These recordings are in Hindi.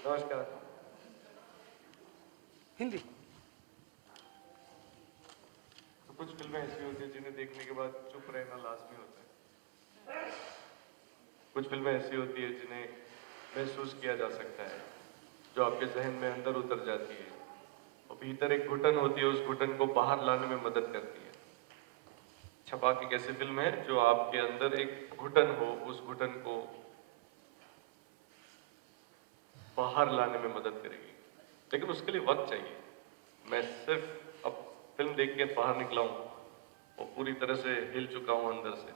नमस्कार। हिंदी। तो कुछ फिल्में ऐसी होती हैं जिन्हें देखने के बाद चुप रहना लाजमी होता है। कुछ फिल्में ऐसी होती है जिन्हें महसूस किया जा सकता है, जो आपके जहन में अंदर उतर जाती है और भीतर एक घुटन होती है, उस घुटन को बाहर लाने में मदद करती है। छपाक एक ऐसी फिल्म है जो आपके अंदर एक घुटन हो, उस घुटन को बाहर लाने में मदद करेगी, लेकिन उसके लिए वक्त चाहिए। मैं सिर्फ अब फिल्म देख के बाहर निकला हूँ और पूरी तरह से हिल चुका हूँ अंदर से,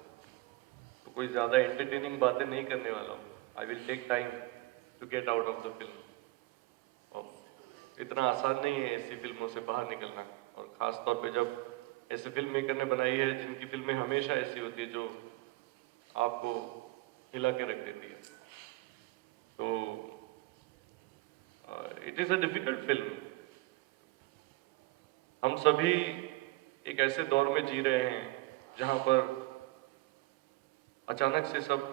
तो कोई ज़्यादा एंटरटेनिंग बातें नहीं करने वाला हूँ। I will take time to get out of the film. और इतना आसान नहीं है ऐसी फिल्मों से बाहर निकलना, और ख़ास तौर पे जब ऐसे फिल्म मेकर ने बनाई है जिनकी फिल्में हमेशा ऐसी होती है जो आपको हिला के रख देती है। तो it is a difficult film. हम सभी एक ऐसे दौर में जी रहे हैं जहाँ पर अचानक से सब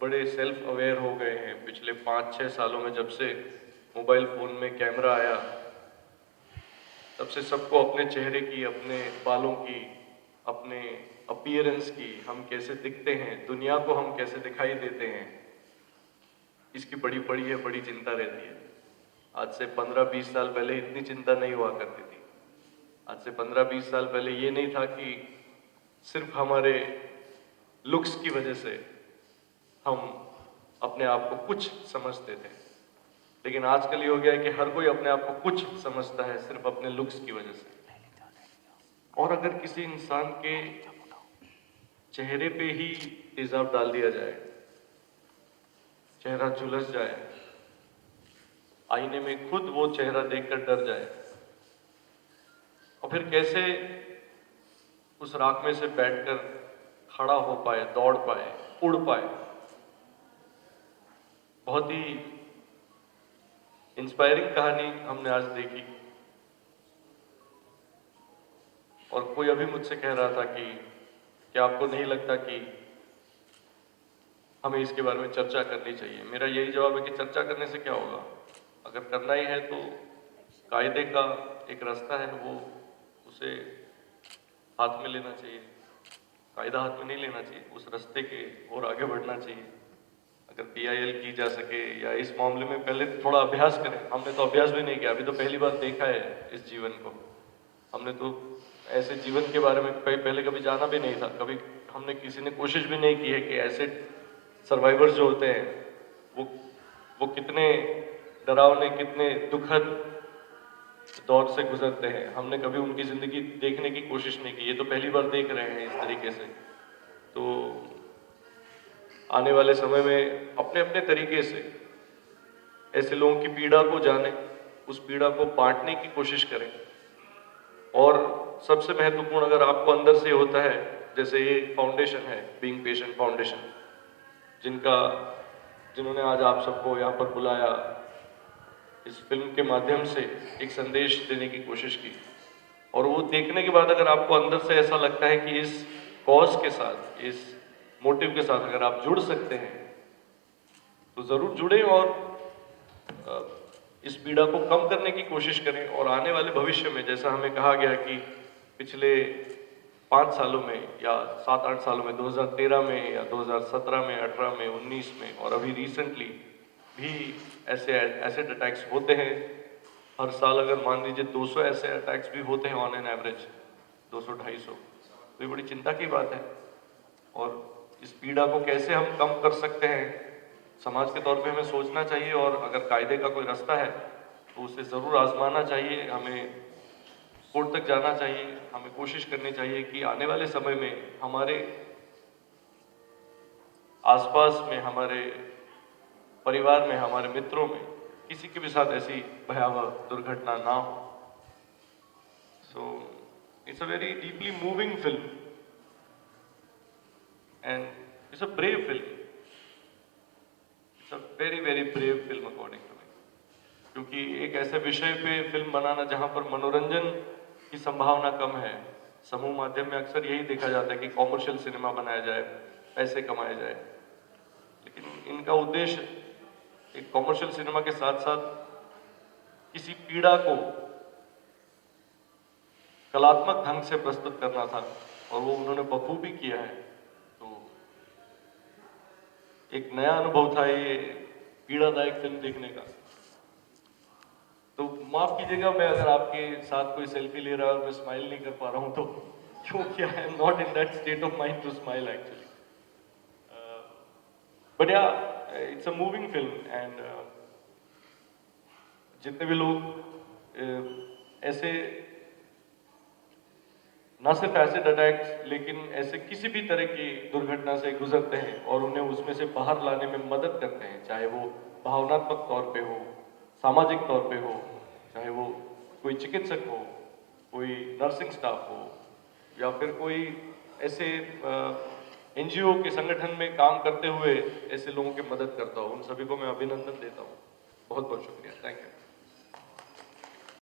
बड़े सेल्फ अवेयर हो गए हैं। पिछले 5-6 सालों में जब से मोबाइल फ़ोन में कैमरा आया, तब से सबको अपने चेहरे की, अपने बालों की, अपने अपीयरेंस की, हम कैसे दिखते हैं, दुनिया को हम कैसे दिखाई देते हैं, इसकी बड़ी चिंता रहती है। आज से 15-20 साल पहले इतनी चिंता नहीं हुआ करती थी। आज से 15-20 साल पहले ये नहीं था कि सिर्फ हमारे लुक्स की वजह से हम अपने आप को कुछ समझते थे, लेकिन आजकल ये हो गया है कि हर कोई अपने आप को कुछ समझता है सिर्फ अपने लुक्स की वजह से। और अगर किसी इंसान के चेहरे पे ही तेजाब डाल दिया जाए, चेहरा झुलस जाए, आईने में खुद वो चेहरा देखकर डर जाए, और फिर कैसे उस राख में से बैठकर खड़ा हो पाए, दौड़ पाए, उड़ पाए। बहुत ही इंस्पायरिंग कहानी हमने आज देखी। और कोई अभी मुझसे कह रहा था कि क्या आपको नहीं लगता कि हमें इसके बारे में चर्चा करनी चाहिए। मेरा यही जवाब है कि चर्चा करने से क्या होगा। अगर करना ही है तो कायदे का एक रास्ता है, वो उसे हाथ में लेना चाहिए। कायदा हाथ में नहीं लेना चाहिए, उस रास्ते के और आगे बढ़ना चाहिए। अगर पीआईएल की जा सके, या इस मामले में पहले थोड़ा अभ्यास करें। हमने तो अभ्यास भी नहीं किया, अभी तो पहली बार देखा है इस जीवन को। हमने तो ऐसे जीवन के बारे में पहले कभी जाना भी नहीं था। कभी हमने किसी ने कोशिश भी नहीं की है कि ऐसे सर्वाइवर्स जो होते हैं वो वो कितने डरावने, कितने दुखद दौर से गुजरते हैं। हमने कभी उनकी ज़िंदगी देखने की कोशिश नहीं की, ये तो पहली बार देख रहे हैं इस तरीके से। तो आने वाले समय में अपने अपने तरीके से ऐसे लोगों की पीड़ा को जानें, उस पीड़ा को बांटने की कोशिश करें। और सबसे महत्वपूर्ण अगर आपको अंदर से होता है, जैसे ये फाउंडेशन है बीइंग पेशेंट फाउंडेशन, जिनका जिन्होंने आज आप सबको यहाँ पर बुलाया, इस फिल्म के माध्यम से एक संदेश देने की कोशिश की, और वो देखने के बाद अगर आपको अंदर से ऐसा लगता है कि इस कॉज के साथ, इस मोटिव के साथ अगर आप जुड़ सकते हैं, तो ज़रूर जुड़ें और अ, इस पीड़ा को कम करने की कोशिश करें। और आने वाले भविष्य में, जैसा हमें कहा गया कि पिछले 5 सालों में या 7-8 सालों में, 2013 में या 2017 में, 18 में, 19 में और अभी रिसेंटली भी ऐसे एसिड अटैक्स होते हैं। हर साल अगर मान लीजिए 200 ऐसे अटैक्स भी होते हैं ऑन एन एवरेज, 200-250, तो ये बड़ी चिंता की बात है। और इस पीड़ा को कैसे हम कम कर सकते हैं, समाज के तौर पे हमें सोचना चाहिए। और अगर कायदे का कोई रास्ता है तो उसे ज़रूर आजमाना चाहिए। हमें कोर्ट तक जाना चाहिए। हमें कोशिश करनी चाहिए कि आने वाले समय में हमारे आसपास में, हमारे परिवार में, हमारे मित्रों में किसी के भी साथ ऐसी भयावह दुर्घटना ना हो। So it's a very deeply moving film and it's a brave film. It's a very brave film according to me, क्योंकि एक ऐसे विषय पे फिल्म बनाना जहां पर मनोरंजन की संभावना कम है। समूह माध्यम में अक्सर यही देखा जाता है कि कॉमर्शियल सिनेमा बनाया जाए, पैसे कमाए जाए, लेकिन इनका उद्देश्य एक कॉमर्शियल सिनेमा के साथ साथ किसी पीड़ा को कलात्मक ढंग से प्रस्तुत करना था और वो उन्होंने बखूबी किया है। तो एक नया अनुभव था ये पीड़ादायक फिल्म देखने का। तो माफ कीजिएगा मैं अगर आपके साथ कोई सेल्फी ले रहा है और मैं स्माइल नहीं कर पा रहा हूं तो, क्योंकि I am not in that state of mind to smile actually. But yeah it's a moving film and जितने भी लोग ऐसे न सिर्फ एसिड अटैक्स लेकिन ऐसे किसी भी तरह की दुर्घटना से गुजरते हैं और उन्हें उसमें से बाहर लाने में मदद करते हैं, चाहे वो भावनात्मक तौर पे हो, सामाजिक तौर पे हो, चाहे वो कोई चिकित्सक हो, कोई नर्सिंग स्टाफ हो या फिर कोई ऐसे एनजीओ के संगठन में काम करते हुए ऐसे लोगों की मदद करता हो, उन सभी को मैं अभिनंदन देता हूँ। बहुत बहुत शुक्रिया, थैंक यू।